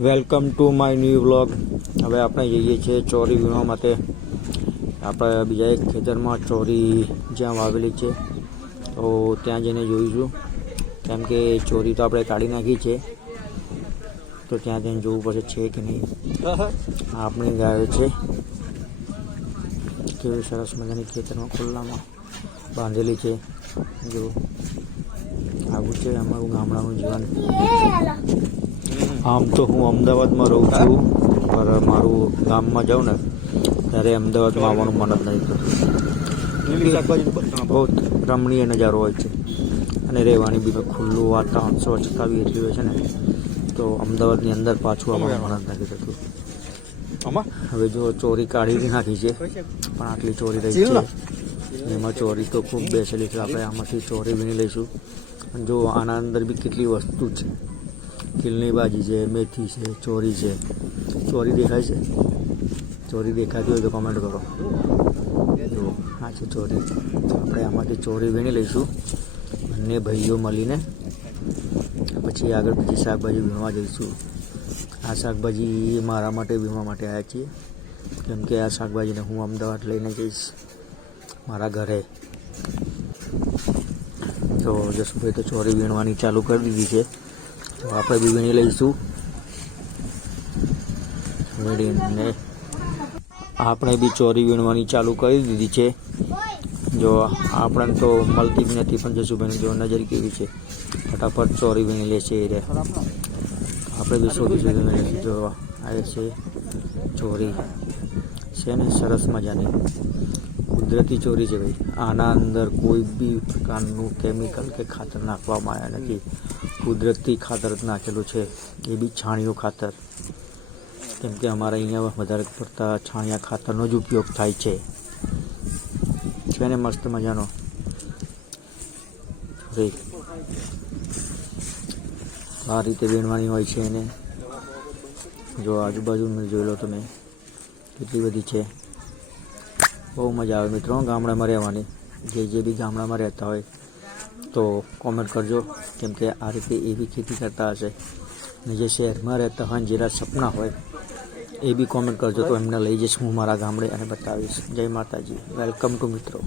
Welcome to my new vlog. હવે આપણે જઈએ છીએ ચોરી વીણવા માટે. આપણે બીજા એક ખેતરમાં ચોરી જ્યાં વાવેલી છે. તો ત્યાં જઈને જોઈશું. કેમ કે ચોરી તો આપણે કાઢી નાખી છે. તો ત્યાં જઈને જોવું પડશે છે કે નહીં. આપણી ગાયો છે. કેવી સરસ મજાની ખેતરમાં ખુલ્લામાં બાંધેલી છે. જો આવું છે અમારું ગામડાનું જીવન. આમ તો હું અમદાવાદમાં રહું છું પણ મારું ગામમાં જાઉં ને ત્યારે અમદાવાદમાં આવવાનું મન જ નહીં થતું બહુ રમણીય નજારો હોય છે. અને રહેવાની બી ખુલ્લું વાતાવરણ સ્વચ્છતા બી એટલી હોય છે ને તો અમદાવાદની અંદર પાછું આવવાનું મન જ નથી થતું. હવે જો ચોરી કાઢી નાખી છે પણ આટલી ચોરી રહી છે. એમાં ચોરી તો ખૂબ બેસેલી છે. આપણે આમાંથી ચોરી વીણી લઈશું. જો આના અંદર બી કેટલી વસ્તુ છે. કિલની ભાજી છે, મેથી છે, ચોરી છે. ચોરી દેખાય છે? ચોરી દેખાતી હોય તો કમેન્ટ કરો. જો આ છે ચોરી. આપણે આમાંથી ચોરી વીણી લઈશું. બંને ભાઈઓ મળીને પછી આગળ બીજી શાકભાજી વીણવા જઈશું. આ શાકભાજી મારા માટે વીણવા માટે આવ્યા છીએ. કેમ કે આ શાકભાજીને હું અમદાવાદ લઈને જઈશ મારા ઘરે. તો જસુભાઈ તો ચોરી વીણવાની ચાલુ કરી દીધી છે. તો આપણે બી વીણી લઈશું. વીણીને આપણે બી ચોરી વીણવાની ચાલુ કરી દીધી છે. જો આપણને તો મળતી જ નથી પણ જસુભાઈની જો નજર કેવી છે. ફટાફટ ચોરી વીણી લે છે એ આપણે બી શોધી શોધી વીણી જો આ છે ચોરી. છે ને સરસ મજાની. કુદરતી ચોરી છે ભાઈ. આના અંદર કોઈ બી પ્રકારનું કેમિકલ કે ખાતર નાખવામાં આવ્યા નથી. કુદરતી ખાતર જ નાખેલું છે. એ બી છાણિયું ખાતર. કેમ કે અમારા અહીંયા વધારે પડતા છાણિયા ખાતરનો જ ઉપયોગ થાય છે. છે ને મસ્ત મજાનો? આ રીતે વીણવાની હોય છે એને. જો આજુબાજુ જોઈ લો તમે. કેટલી બધી છે. બહુ મજા આવે મિત્રો, ગામડામાં રહેવાની. જે જે બી ગામડામાં રહેતા હોય તો કોમેન્ટ કરજો. કેમ કે આ રીતે એવી ખેતી કરતા હશે. ને જે શહેરમાં રહેતા હોય જેના સપના હોય, એ બી કોમેન્ટ કરજો. તો એમને લઈ જઈશ હું મારા ગામડે અને બતાવીશ. જય માતાજી. વેલકમ ટુ મિત્રો.